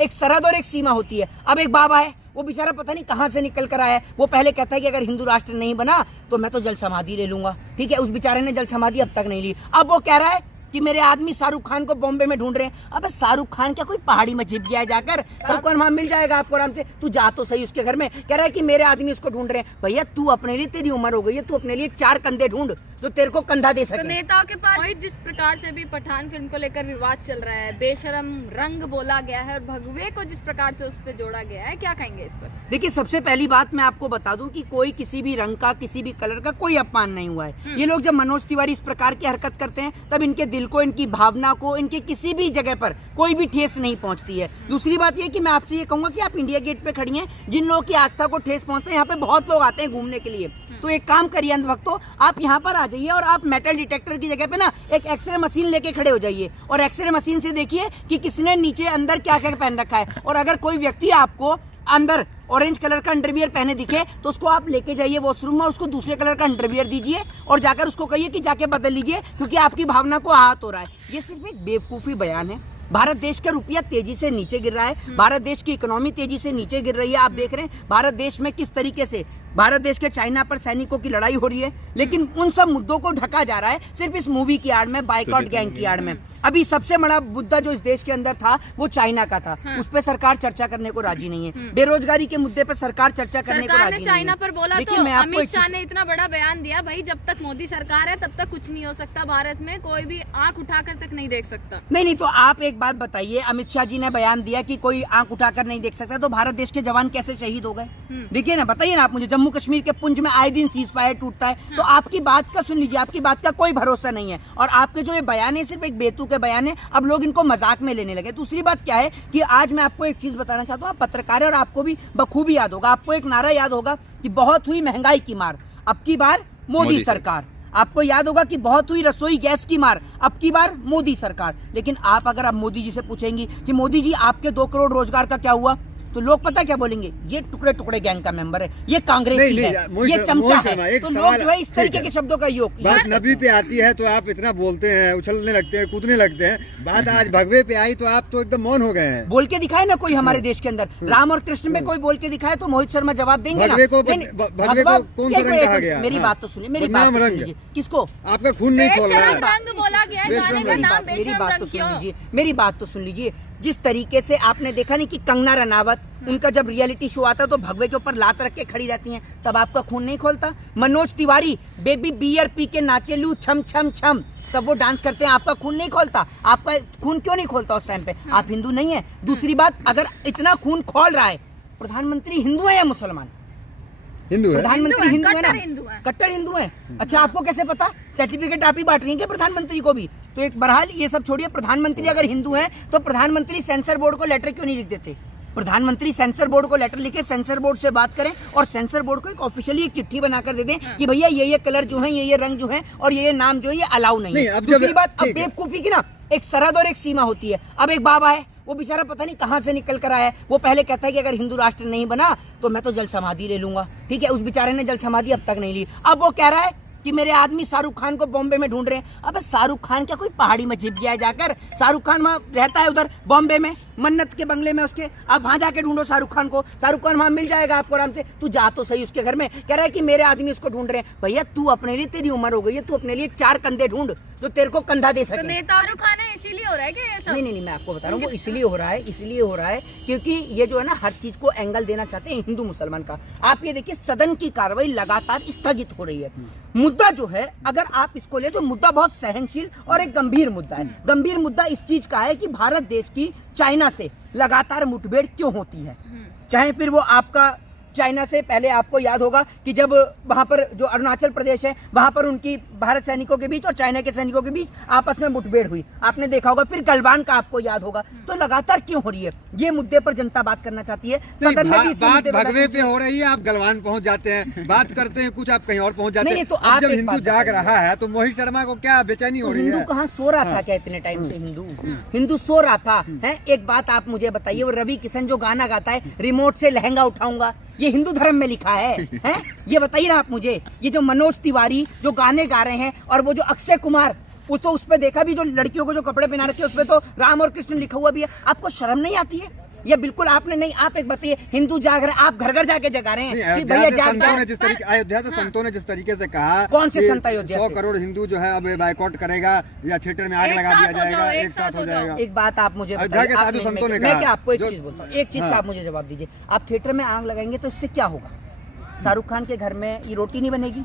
एक सरहद और एक सीमा होती है। अब एक बाबा है, वो बेचारा पता नहीं कहां से निकल कर आया है। वो पहले कहता है कि अगर हिंदू राष्ट्र नहीं बना तो मैं तो जल समाधि ले लूंगा, ठीक है। उस बेचारे ने जल समाधि अब तक नहीं ली। अब वो कह रहा है कि मेरे आदमी शाहरुख खान को बॉम्बे में ढूंढ रहे हैं। अबे शाहरुख खान क्या कोई पहाड़ी में छिप गया है जाकर? शाहरुख खान वहां मिल जाएगा आपको आराम से। तू जा तो सही उसके घर में। कह रहा है कि मेरे आदमी उसको ढूंढ रहे हैं। भैया तू अपने लिए, तेरी उम्र हो गई है, तू अपने लिए 4 कंधे ढूंढ जो तेरे को कंधा दे सके। तो नेताओं के पास जिस प्रकार से भी पठान फिल्म को लेकर विवाद चल रहा है, बेशरम रंग बोला गया है और भगवे को जिस प्रकार से उस पर जोड़ा गया है, क्या कहेंगे इस पर? देखिए, सबसे पहली बात मैं आपको बता दूं कि कोई किसी भी रंग का, किसी भी कलर का कोई अपमान नहीं हुआ है। ये लोग जब मनोज तिवारी इस प्रकार की हरकत करते हैं तब इनके दिल को, इनकी भावना को, इनके किसी भी जगह पर कोई भी ठेस नहीं पहुंचती है। दूसरी बात ये कि मैं आपसे ये कहूंगा कि आप इंडिया गेट पे खड़ी हैं, जिन लोगों की आस्था को ठेस पहुंचते हैं, यहाँ पे बहुत लोग आते हैं घूमने के लिए। तो एक काम करिए अंधभक्तों, आप यहाँ पर आ जाइए और आप मेटल डिटेक्टर की जगह पे ना एक एक्सरे मशीन लेके खड़े हो जाइए और एक्सरे मशीन से देखिए कि किसने नीचे अंदर क्या क्या पहन रखा है। और अगर कोई व्यक्ति आपको अंदर ऑरेंज कलर का अंडरवियर पहने दिखे तो उसको आप लेके जाइए वॉशरूम में, उसको दूसरे कलर का अंडरवियर दीजिए और जाकर उसको कहिए कि जाके बदल लीजिए, क्योंकि आपकी भावना को आहत हो रहा है। ये सिर्फ एक बेवकूफी बयान है। भारत देश का रुपया तेजी से नीचे गिर रहा है, भारत देश की इकोनॉमी तेजी से नीचे गिर रही है। आप देख रहे हैं भारत देश में किस तरीके से भारत देश के चाइना पर सैनिकों की लड़ाई हो रही है, लेकिन उन सब मुद्दों को ढका जा रहा है सिर्फ इस मूवी की आड़ में, बाइकआउट गैंग की आड़ में। अभी सबसे बड़ा मुद्दा जो इस देश के अंदर था वो चाइना का था, उस पर सरकार चर्चा करने को राजी नहीं है। बेरोजगारी के मुद्दे पर सरकार चर्चा करने को राजी नहीं है। चाइना पर बोला तो अमित शाह ने इतना बड़ा बयान दिया, भाई जब तक मोदी सरकार है तब तक कुछ नहीं हो सकता, भारत में कोई भी आंख उठाकर तक नहीं देख सकता। नहीं, तो आप एक बात बताइए, अमित शाह जी ने बयान दिया कि कोई आंख उठाकर नहीं देख सकता, तो भारत देश के जवान कैसे शहीद हो गए? देखिए ना, बताइए ना आप मुझे। जम्मू कश्मीर के पुंछ में आए दिन सीज फायर टूटता है। तो आपकी बात का सुन लीजिए, आपकी बात का कोई भरोसा नहीं है और आपके जो ये बयान है सिर्फ एक बेतुके के बयान है। अब लोग इनको मजाक में लेने लगे। दूसरी बात क्या है कि आज मैं आपको एक चीज बताना चाहता हूँ, आप पत्रकार है और आपको भी बखूबी याद होगा, आपको एक नारा याद होगा कि बहुत हुई महंगाई की मार, अब की बार मोदी सरकार। आपको याद होगा कि बहुत हुई रसोई गैस की मार, अब की बार मोदी सरकार। लेकिन आप अगर आप मोदी जी से पूछेंगी कि मोदी जी आपके 2 करोड़ रोजगार का क्या हुआ, तो लोग पता क्या बोलेंगे, ये टुकड़े टुकड़े गैंग का मेंबर है, ये कांग्रेसी है, ये चमचा है। तो लोग जो है इस तरीके के शब्दों का योग। बात नबी पे आती है तो आप इतना बोलते हैं, उछलने लगते हैं, कूदने लगते हैं। बात आज भगवे पे आई तो आप तो एकदम मौन हो गए हैं। बोल के दिखाए ना कोई हमारे देश के अंदर, राम और कृष्ण में कोई बोल के दिखाए तो मोहित शर्मा जवाब देंगे ना। भगवे को कौन सा रंग कहा गया? मेरी बात तो सुनिए, मेरी बात तो सुनिए। किसको? आपका खून नहीं खोल रहा है। रंग बोला गया है, गाने का नाम मेरी बात तो सुन लीजिए, मेरी बात तो सुन लीजिए। जिस तरीके से आपने देखा नहीं कि कंगना रनावत, उनका जब रियलिटी शो आता तो भगवे के ऊपर लात रख के खड़ी रहती हैं, तब आपका खून नहीं खोलता? मनोज तिवारी बेबी बियर पी के नाचे लू छम छम छम, तब वो डांस करते हैं, आपका खून नहीं खोलता? आपका खून क्यों नहीं खोलता उस टाइम पे? आप हिंदू नहीं है। दूसरी बात, अगर इतना खून खोल रहा है, प्रधानमंत्री हिंदू है या मुसलमान? हिंदू है। प्रधानमंत्री हिंदू है ना, कट्टर हिंदू है। अच्छा, आपको कैसे पता? सर्टिफिकेट आप ही बांट रही हैं क्या प्रधानमंत्री को भी? तो एक बहरहाल ये सब छोड़िए, प्रधानमंत्री अगर हिंदू है तो प्रधानमंत्री सेंसर बोर्ड को लेटर क्यों नहीं लिख देते? प्रधानमंत्री सेंसर बोर्ड को लेटर लिखे, सेंसर बोर्ड से बात करें और सेंसर बोर्ड को एक ऑफिशियली एक चिट्ठी बनाकर दे दें कि भैया ये कलर जो है, ये रंग जो है और ये नाम जो है, ये अलाउ नहीं है। दूसरी बात, अब बेवकूफी की ना एक सरहद और एक सीमा होती है। अब एक बाबा है, वो बेचारा पता नहीं कहां से निकल कर आया है। वो पहले कहता है कि अगर हिंदू राष्ट्र नहीं बना तो मैं तो जल समाधि ले लूंगा, ठीक है। उस बेचारे ने जल समाधि अब तक नहीं ली। अब वो कह रहा है कि मेरे आदमी शाहरुख खान को बॉम्बे में ढूंढ रहे हैं। अबे शाहरुख खान क्या कोई पहाड़ी में छिप गया है जाकर? शाहरुख खान वहाँ रहता है उधर बॉम्बे में, मन्नत के बंगले में उसके। आप वहां जाके ढूंढो शाहरुख खान को, शाहरुख खान वहां मिल जाएगा आपको आराम से। तू जा तो सही उसके घर में। कह रहा है कि मेरे आदमी उसको ढूंढ रहे हैं। भैया तू अपने लिए, तेरी उम्र हो गई है, तू अपने लिए 4 कंधे ढूंढ जो तेरे को कंधा दे सके। शाहरुख खान है इसीलिए हो रहा है क्या ये सब? नहीं, मैं आपको बता रहा हूँ, वो इसलिए हो रहा है क्योंकि ये जो है ना हर चीज को एंगल देना चाहते हैं हिंदू मुसलमान का। आप ये देखिए, सदन की कार्रवाई लगातार स्थगित हो रही है। मुद्दा जो है, अगर आप इसको ले तो मुद्दा बहुत सहनशील और एक गंभीर मुद्दा है। गंभीर मुद्दा इस चीज का है कि भारत देश की चाइना से लगातार मुठभेड़ क्यों होती है। चाहे फिर वो आपका चाइना से, पहले आपको याद होगा कि जब वहां पर जो अरुणाचल प्रदेश है, वहां पर उनकी भारत सैनिकों के बीच और चाइना के सैनिकों के बीच आपस में मुठभेड़ हुई, आपने देखा होगा। फिर गलवान का आपको याद होगा। तो लगातार क्यों हो रही है? ये मुद्दे पर जनता बात करना चाहती है। सदन में भी बात भगवे पे हो रही है, आप गलवान पहुंच जाते हैं, बात करते हैं कुछ, आप कहीं और पहुंच जाते हैं। तो आप जब हिंदू जाग रहा है तो मोहित शर्मा को क्या बेचैनी हो रही है? हिंदू कहाँ सो रहा था क्या इतने टाइम से? हिंदू सो रहा था है? एक बात आप मुझे बताइए, वो रवि किशन जो गाना गाता है, रिमोट से लहंगा उठाऊंगा, ये हिंदू धर्म में लिखा है? ये बताइए ना आप मुझे। ये जो मनोज तिवारी जो गाने गा रहे हैं और वो जो अक्षय कुमार, वो तो उस पे देखा भी, जो लड़कियों को जो कपड़े पहना रखे हैं उस पे तो राम और कृष्ण लिखा हुआ भी है। आपको शर्म नहीं आती है? ये बिल्कुल आपने नहीं। आप एक बताइए, हिंदू जाग रहे हैं, आप घर घर जाके जगा रहे हैं कि भैया अयोध्या से संतों ने जिस तरीके से कहा, कौन से संत अयोध्या 100 करोड़ हिंदू जो है अब बाइकॉट करेगा या थिएटर में आग लगा दिया जाएगा, एक साथ हो जाएगा। एक बात आप मुझे अयोध्या के साधु संतों ने कहा, मैं क्या आपको एक चीज बोलता हूँ, एक चीज का आप मुझे जवाब दीजिए। आप थिएटर में आग लगाएंगे तो इससे क्या होगा? शाहरुख खान के घर में ये रोटी नहीं बनेगी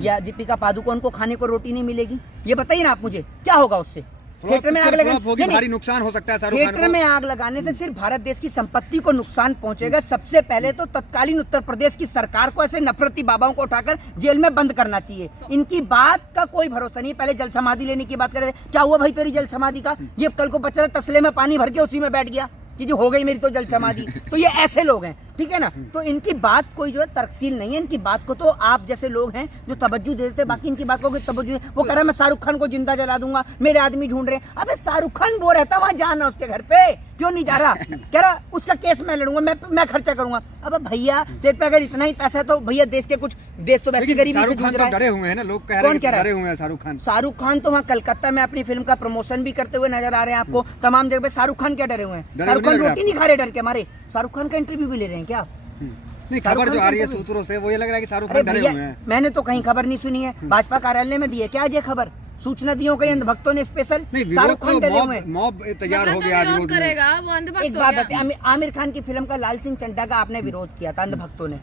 या दीपिका पादुकोण को खाने को रोटी नहीं मिलेगी? ये बताइए ना आप मुझे, क्या होगा उससे? थिएटर में आग लगाने, भारी नुकसान हो सकता है शाहरुख खान को। थिएटर में आग लगाने से सिर्फ भारत देश की संपत्ति को नुकसान पहुंचेगा। सबसे पहले तो तत्कालीन उत्तर प्रदेश की सरकार को ऐसे नफरती बाबाओं को उठाकर जेल में बंद करना चाहिए। इनकी बात का कोई भरोसा नहीं। पहले जल समाधि लेने की बात कर रहे थे, क्या हुआ भाई तेरी जल समाधि का? ये कल को बच्चा तसले में पानी भर के उसी में बैठ गया कि जो हो गई मेरी तो जल समाधि। तो ये ऐसे लोग हैं, ठीक है ना? तो इनकी बात कोई जो है तर्कशील नहीं है। इनकी बात को तो आप जैसे लोग हैं जो तवज्जो देते, बाकी इनकी बात को तवज्जो, वो कह रहा है मैं शाहरुख खान को जिंदा जला दूंगा, मेरे आदमी ढूंढ रहे हैं। अबे शाहरुख खान वो रहता वहां, जाना उसके घर पे, क्यों नहीं जा रहा? कह रहा उसका केस मैं लड़ूंगा, मैं खर्चा करूंगा। अब भैया तेरे पे अगर इतना ही पैसा है तो भैया देश के कुछ, देश तो वैसे गरीबी से जूझ रहा है। डरे हुए हैं ना लोग, कह रहे हैं डरे हुए हैं शाहरुख खान। शाहरुख खान तो वहाँ कलकत्ता में अपनी फिल्म का प्रमोशन भी करते हुए नजर आ रहे हैं आपको तमाम जगह पे। शाहरुख खान क्या डरे हुए हैं? शाहरुख खान रोटी नहीं खा रहे डर के मारे। शाहरुख खान का इंटरव्यू भी ले रहे हैं क्या? नहीं, खबर जो आ रही है सूत्रों से वो ये लग रहा है कि शाहरुख खान डरे हुए हैं। मैंने तो कहीं खबर नहीं सुनी है। भाजपा कार्यालय में दी है क्या ये खबर? सूचना दी हो कहीं अंधभक्तों ने स्पेशल? शाहरुख खान डरे हुए हैं। मॉब तैयार हो गया विरोध करेगा वो अंधभक्त। एक बात बताइए, आमिर खान की फिल्म का लाल सिंह चड्ढा का आपने विरोध किया था अंधभक्तों ने।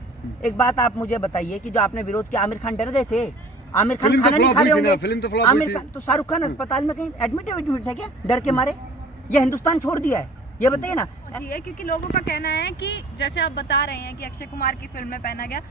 एक बात आप मुझे बताइए कि जो आपने विरोध किया, आमिर खान डर गए थे? आमिर खान खाना नहीं खा रहे होंगे? फिल्म तो फ्लॉप आमिर खान तो शाहरुख खान अस्पताल में कहीं एडमिट है क्या डर के मारे? ये हिंदुस्तान छोड़ दिया है? ये बताइए ना। जी है, क्योंकि लोगों का कहना है कि जैसे आप बता रहे हैं कि अक्षय कुमार की फिल्म में पहना गया,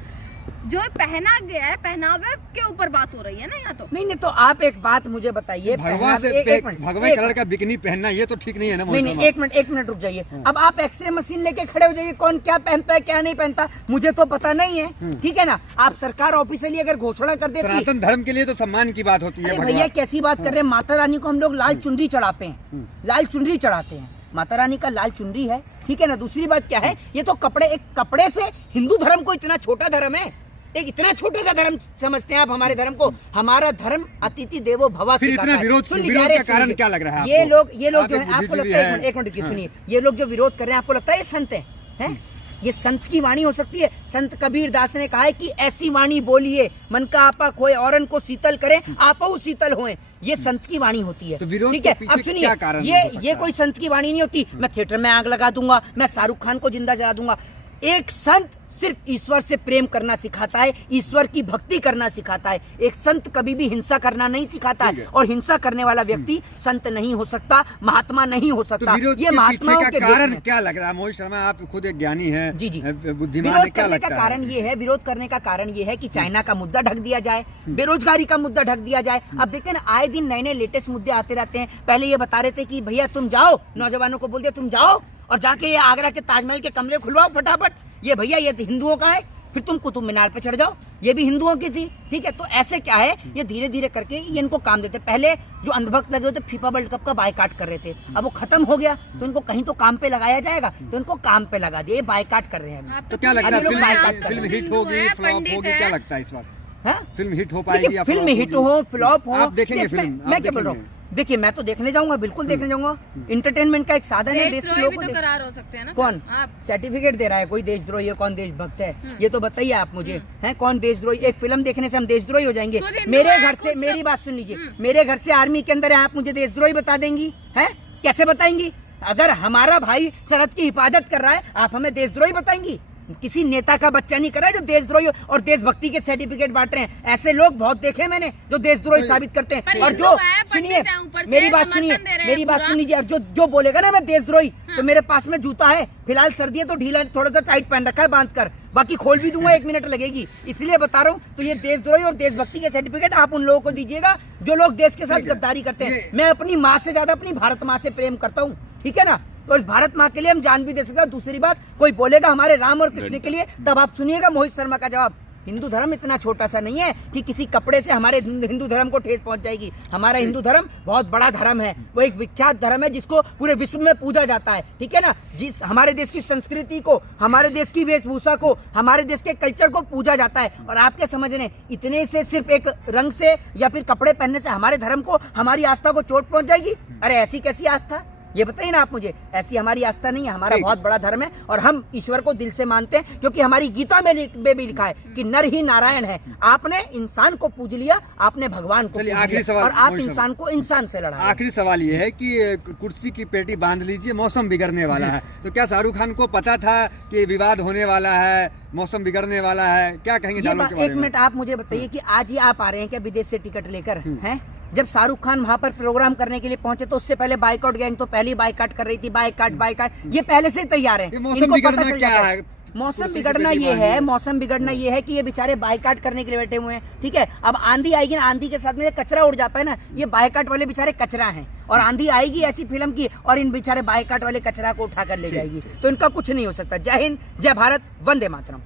जो पहना गया है पहनावे के ऊपर बात हो रही है ना यहाँ तो। नहीं तो आप एक बात मुझे बताइए, भगवा कलर का बिकनी पहनना ये तो ठीक नहीं है ना? नहीं, एक मिनट रुक जाइए। अब आप एक्सरे मशीन लेके खड़े हो जाइए, कौन क्या पहनता है क्या नहीं पहनता मुझे तो पता नहीं है, ठीक है ना? आप सरकार ऑफिशियली अगर घोषणा कर देती, सनातन धर्म के लिए तो सम्मान की बात होती है। भैया कैसी बात कर रहे हैं? माता रानी को हम लोग लाल चुनरी चढ़ाते हैं, लाल चुनरी चढ़ाते हैं। माता रानी का लाल चुनरी है, ठीक है ना? दूसरी बात क्या है, ये तो कपड़े, एक कपड़े से हिंदू धर्म को इतना छोटा धर्म है, एक इतना छोटा सा धर्म समझते हैं आप हमारे धर्म को? हमारा धर्म अतिथि देवो भव सिखाता है। विरोध का कारण क्या लग रहा है? ये लोग जो है, आपको लगता है, एक मिनट सुनिए, ये लोग जो विरोध कर रहे हैं आपको लगता है ये संत है? ये संत की वाणी हो सकती है? संत कबीर दास ने कहा है कि ऐसी वाणी बोलिए मन का आपा खोए, औरन को शीतल करे आपो शीतल होए। ये संत की वाणी होती है, ठीक है? अब सुनिए, ये कोई संत की वाणी नहीं होती। मैं थिएटर में आग लगा दूंगा, मैं शाहरुख खान को जिंदा जला दूंगा। एक संत सिर्फ ईश्वर से प्रेम करना सिखाता है, ईश्वर की भक्ति करना सिखाता है। एक संत कभी भी हिंसा करना नहीं सिखाता है, और हिंसा करने वाला व्यक्ति संत नहीं हो सकता, महात्मा नहीं हो सकता। ये महात्माओं के कारण क्या लग रहा है? मोहित शर्मा, आप खुद एक ज्ञानी हैं, जी बुद्धिमान है, क्या लगता है? कारण ये है, विरोध करने का कारण ये है कि चाइना का मुद्दा ढक दिया जाए, बेरोजगारी का मुद्दा ढक दिया जाए। अब देखते हैं ना, आए दिन नए लेटेस्ट मुद्दे आते रहते हैं। पहले ये बता रहे थे कि भैया तुम जाओ, नौजवानों को बोल दिया तुम जाओ और जाके ये आगरा के ताजमहल के कमरे खुलवाओ फटाफट। ये भैया ये हिंदुओं का है, फिर तुम कुतुब मीनार पे चढ़ जाओ, ये भी हिंदुओं की थी, ठीक है? तो ऐसे क्या है, ये धीरे धीरे करके ये इनको काम देते। पहले जो अंधभक्त लगे हुए थे फीफा वर्ल्ड कप का बायकाट कर रहे थे, अब वो खत्म हो गया तो इनको कहीं तो काम पे लगाया जाएगा, तो इनको काम पे लगा दिए, बायकाट कर रहे हैं। तो क्या लगता है फिल्म हिट होगी फ्लॉप होगी, क्या लगता है इस बार? फिल्म हिट हो पाएगी या फिल्म हिट हो फ्लॉप हो? आप देखेंगे फिल्म? मैं क्या बोल रहा हूँ, देखिए मैं तो देखने जाऊंगा, बिल्कुल देखने जाऊंगा। इंटरटेनमेंट का एक साधन है, देश के लोगों को करार हो सकते हैं ना। कौन सर्टिफिकेट दे रहा है? कोई देशद्रोही है, कौन देशभक्त है? ये तो बताइए आप मुझे, हैं कौन देशद्रोही? एक फिल्म देखने से हम देशद्रोही हो जाएंगे? मेरे घर से, मेरी बात सुन लीजिए, मेरे घर से आर्मी के अंदर है, आप मुझे देशद्रोही बता देंगी? हैं कैसे बताएंगी? अगर हमारा भाई सरहद की हिफाजत कर रहा है, आप हमें देशद्रोही बताएंगी? किसी नेता का बच्चा नहीं कर रहा है जो देशद्रोही और देशभक्ति के सर्टिफिकेट बांट रहे हैं। ऐसे लोग बहुत देखे मैंने जो देशद्रोही साबित करते हैं। और जो सुनिए, मेरी बात सुनिए, मेरी बात सुन लीजिए, और जो बोलेगा ना मैं देशद्रोही, तो मेरे पास में जूता है, फिलहाल सर्दी है तो ढीला थोड़ा सा टाइट पहन रखा है बांध कर, बाकी खोल भी दूंगा, 1 मिनट लगेगी, इसलिए बता रहा हूँ। तो ये देशद्रोही और देशभक्ति के सर्टिफिकेट आप उन लोगों को दीजिएगा जो लोग देश के साथ गद्दारी करते हैं। मैं अपनी माँ से ज्यादा अपनी भारत माँ से प्रेम करता हूँ, ठीक है ना? तो इस भारत माँ के लिए हम जान भी दे सकते हैं। दूसरी बात, कोई बोलेगा हमारे राम और कृष्ण के लिए, तब आप सुनिएगा मोहित शर्मा का जवाब। हिंदू धर्म इतना छोटा सा नहीं है कि किसी कपड़े से हमारे हिंदू धर्म को ठेस पहुंच जाएगी। हमारा हिंदू धर्म बहुत बड़ा धर्म है, वो एक विख्यात धर्म है जिसको पूरे विश्व में पूजा जाता है, ठीक है ना? जिस हमारे देश की संस्कृति को, हमारे देश की वेशभूषा को, हमारे देश के कल्चर को पूजा जाता है। और आपके समझने इतने से, सिर्फ एक रंग से या फिर कपड़े पहनने से हमारे धर्म को, हमारी आस्था को चोट पहुंच जाएगी? अरे ऐसी कैसी आस्था? ये बताइए ना आप मुझे। ऐसी हमारी आस्था नहीं है, हमारा बहुत बड़ा धर्म है और हम ईश्वर को दिल से मानते हैं, क्योंकि हमारी गीता में भी लिखा है कि नर ही नारायण है। आपने इंसान को पूज लिया, आपने भगवान को पूज लिया और आप इंसान को इंसान से लड़ा। आखिरी सवाल ये है कि कुर्सी की पेटी बांध लीजिए, मौसम बिगड़ने वाला है। तो क्या शाहरुख खान को पता था कि विवाद होने वाला है, मौसम बिगड़ने वाला है? क्या कहेंगे डायलॉग के बारे में? एक मिनट आप मुझे बताइए कि आज ही आप आ रहे हैं क्या विदेश से टिकट लेकर? हैं जब शाहरुख खान वहां पर प्रोग्राम करने के लिए पहुंचे तो उससे पहले बाइकआउट गैंग तो पहले बाइकआउट कर रही थी। बाइकआउट ये पहले से ही तैयार है। मौसम बिगड़ना क्या है? मौसम बिगड़ना ये है, मौसम बिगड़ना ये है कि ये बेचारे बाइकआउट करने के लिए बैठे हुए हैं। ठीक है, अब आंधी आएगी ना, आंधी के साथ में कचरा उड़ जाता है ना, ये बाइकआउट वाले बेचारे कचरा हैं और आंधी आएगी ऐसी फिल्म की और इन बेचारे बाइकआउट वाले कचरा को उठाकर ले जाएगी। तो इनका कुछ नहीं हो सकता। जय हिंद, जय भारत, वंदे मातरम।